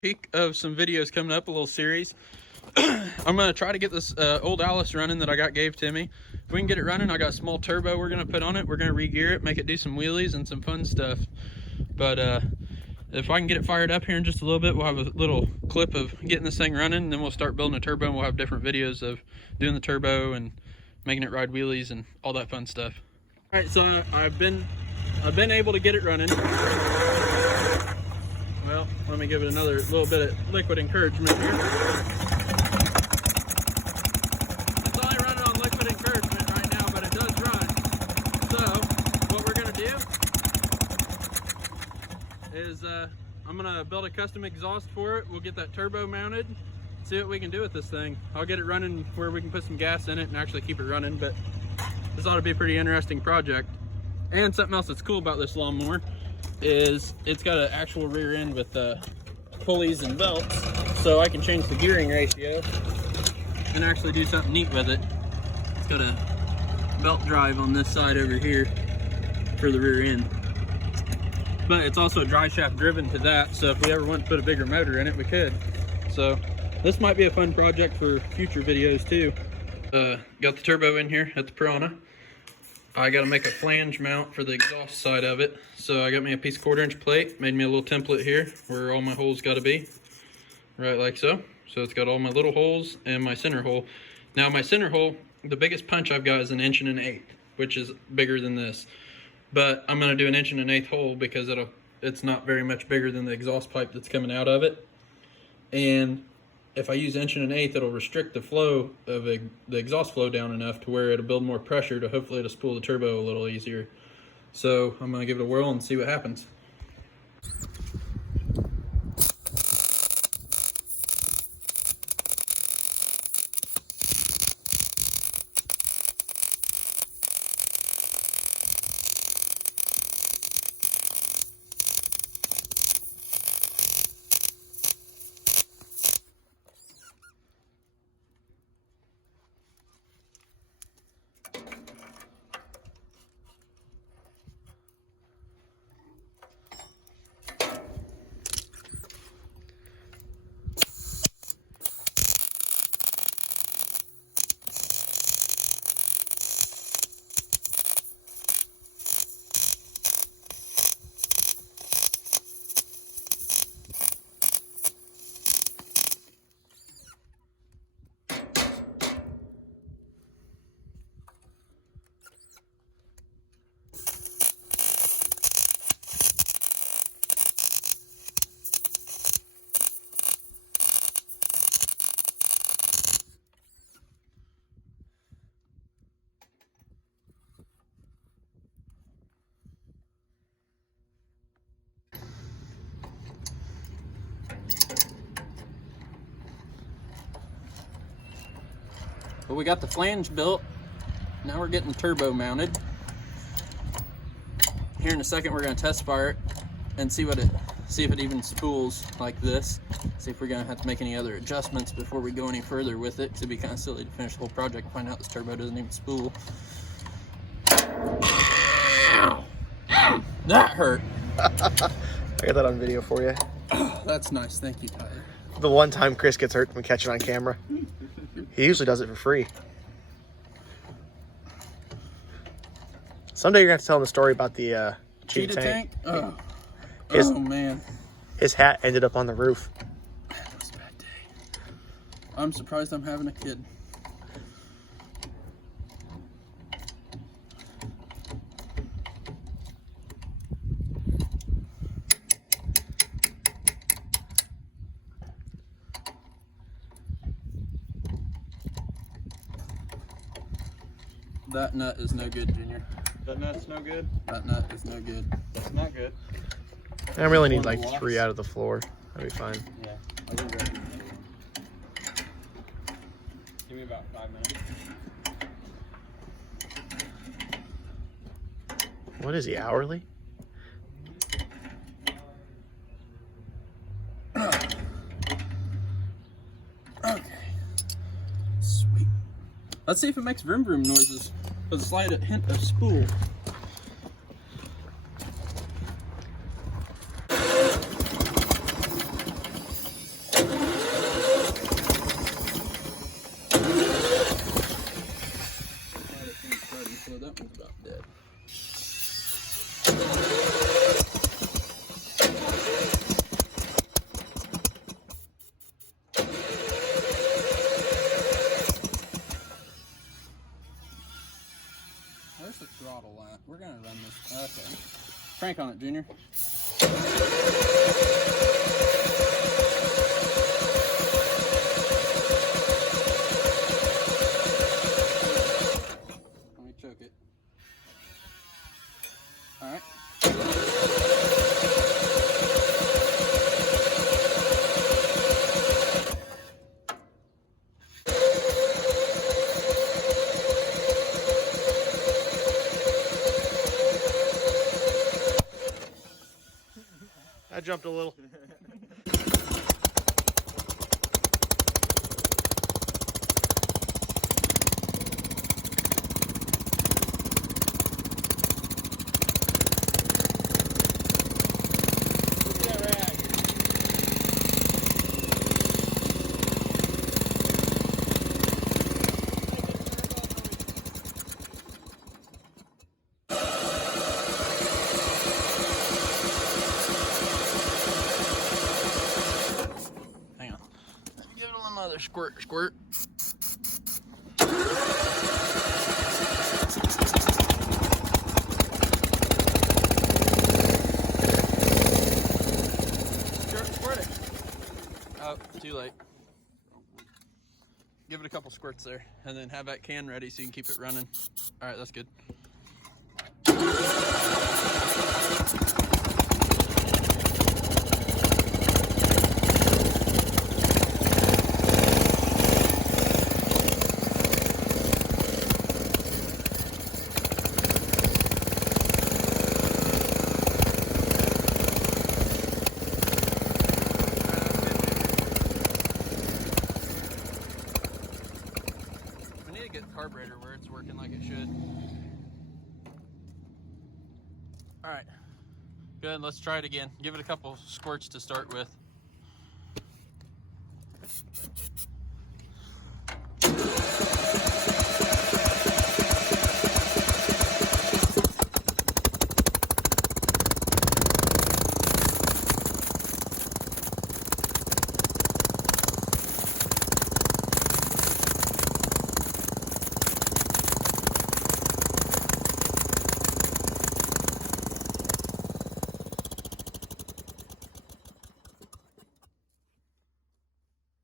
Peak of some videos coming up, a little series. I'm gonna try to get this old Alice running that I gave to me. If we can get it running, I got a small turbo we're gonna put on it. We're gonna re-gear it, make it do some wheelies and some fun stuff. But if I can get it fired up here in just a little bit, we'll have a little clip of getting this thing running, and then we'll start building a turbo, and we'll have different videos of doing the turbo and making it ride wheelies and all that fun stuff. All right, so I've been able to get it running. Well, let me give it another little bit of liquid encouragement here. It's only running on liquid encouragement right now, but it does run. So, what we're gonna do is I'm gonna build a custom exhaust for it. We'll get that turbo mounted, see what we can do with this thing. I'll get it running where we can put some gas in it and actually keep it running, but this ought to be a pretty interesting project. And something else that's cool about this lawnmower is it's got an actual rear end with pulleys and belts, so I can change the gearing ratio and actually do something neat with it. It's got a belt drive on this side over here for the rear end, but it's also dry shaft driven to that, so if we ever want to put a bigger motor in it, we could. So this might be a fun project for future videos too. Got the turbo in here at the Piranha. I got to make a flange mount for the exhaust side of it. So I got me a piece of 1/4" plate, made me a little template here where all my holes got to be, right like so. So it's got all my little holes and my center hole. Now my center hole, the biggest punch I've got is 1 1/8", which is bigger than this. But I'm going to do 1 1/8" hole because it's not very much bigger than the exhaust pipe that's coming out of it. And if I use 1 1/8", it'll restrict the flow of the exhaust flow down enough to where it'll build more pressure to hopefully it'll spool the turbo a little easier. So I'm gonna give it a whirl and see what happens. Well, we got the flange built. Now we're getting the turbo mounted. Here in a second, we're going to test fire it and see if it even spools like this. See if we're going to have to make any other adjustments before we go any further with it, because it'd be kind of silly to finish the whole project and find out this turbo doesn't even spool. That hurt. I got that on video for you. Oh, that's nice. Thank you, Tyler. The one time Chris gets hurt when we catch it on camera. He usually does it for free. Someday you're going to have to tell him the story about the cheetah tank. Oh. Man. His hat ended up on the roof. Man, that was a bad day. I'm surprised I'm having a kid. That nut is no good, Junior. That nut's no good? That nut is no good. That's not good. I really need like 3 out of the floor. That'd be fine. Yeah, I'll be ready. Give me about 5 minutes. What is he, hourly? Okay. Sweet. Let's see if it makes vroom vroom noises with a slight hint of spool. Crank on it, Junior. Let me choke it. All right. I jumped a little. Another squirt. Squirt it. Oh, too late. Give it a couple squirts there, and then have that can ready so you can keep it running. All right, that's good. Get the carburetor where it's working like it should. All right, good. Let's try it again. Give it a couple squirts to start with.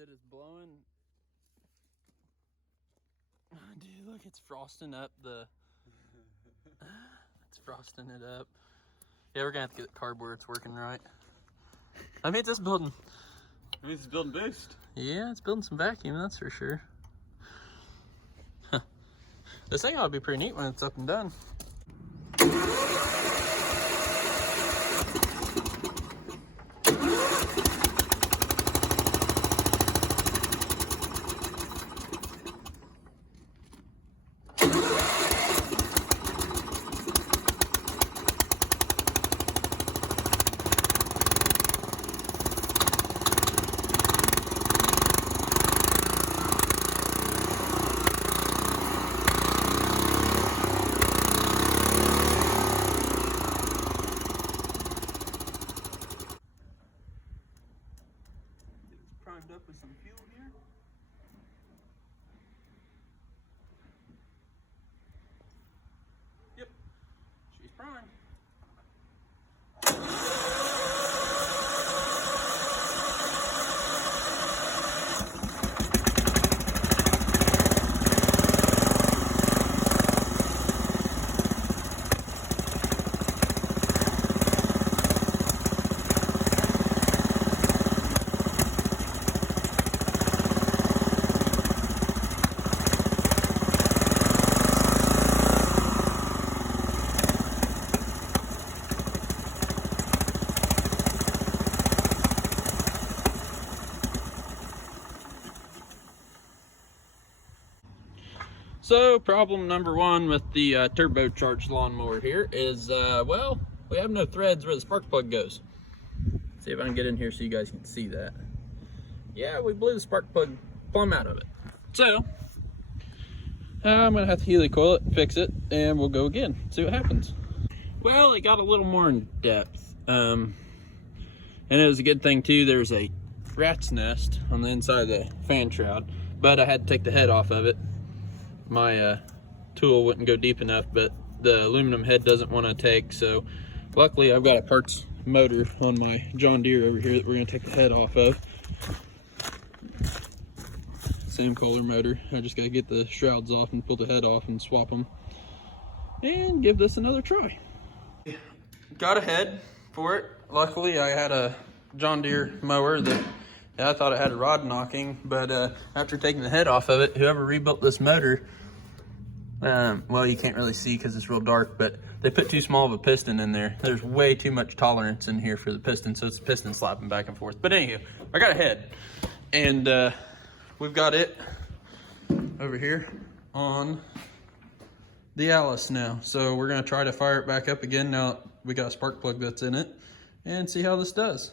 It is blowing. Oh, dude, look, it's frosting up the. It's frosting it up. Yeah, we're gonna have to get the carb where it's working right. I mean, it's building. I mean, it's building boost. Yeah, it's building some vacuum, that's for sure. Huh. This thing ought to be pretty neat when it's up and done. Primed up with some fuel here. Yep, she's primed. So problem number one with the turbocharged lawnmower here is, well, we have no threads where the spark plug goes. Let's see if I can get in here so you guys can see that. Yeah, we blew the spark plug plumb out of it. So, I'm gonna have to helicoil it, fix it, and we'll go again, see what happens. Well, it got a little more in depth. And it was a good thing too, there's a rat's nest on the inside of the fan shroud, but I had to take the head off of it. My tool wouldn't go deep enough, but the aluminum head doesn't want to take, so Luckily, I've got a parts motor on my John Deere over here that we're gonna take the head off of. Same color motor. I just gotta get the shrouds off and pull the head off and swap them and give this another try. Got a head for it. Luckily, I had a John Deere mower that I thought it had a rod knocking, but after taking the head off of it, whoever rebuilt this motor, well, you can't really see because it's real dark, but they put too small of a piston in there. There's way too much tolerance in here for the piston, so it's a piston slapping back and forth. But anywho, I got a head, and we've got it over here on the Alice now. So we're gonna try to fire it back up again now we got a spark plug that's in it and see how this does.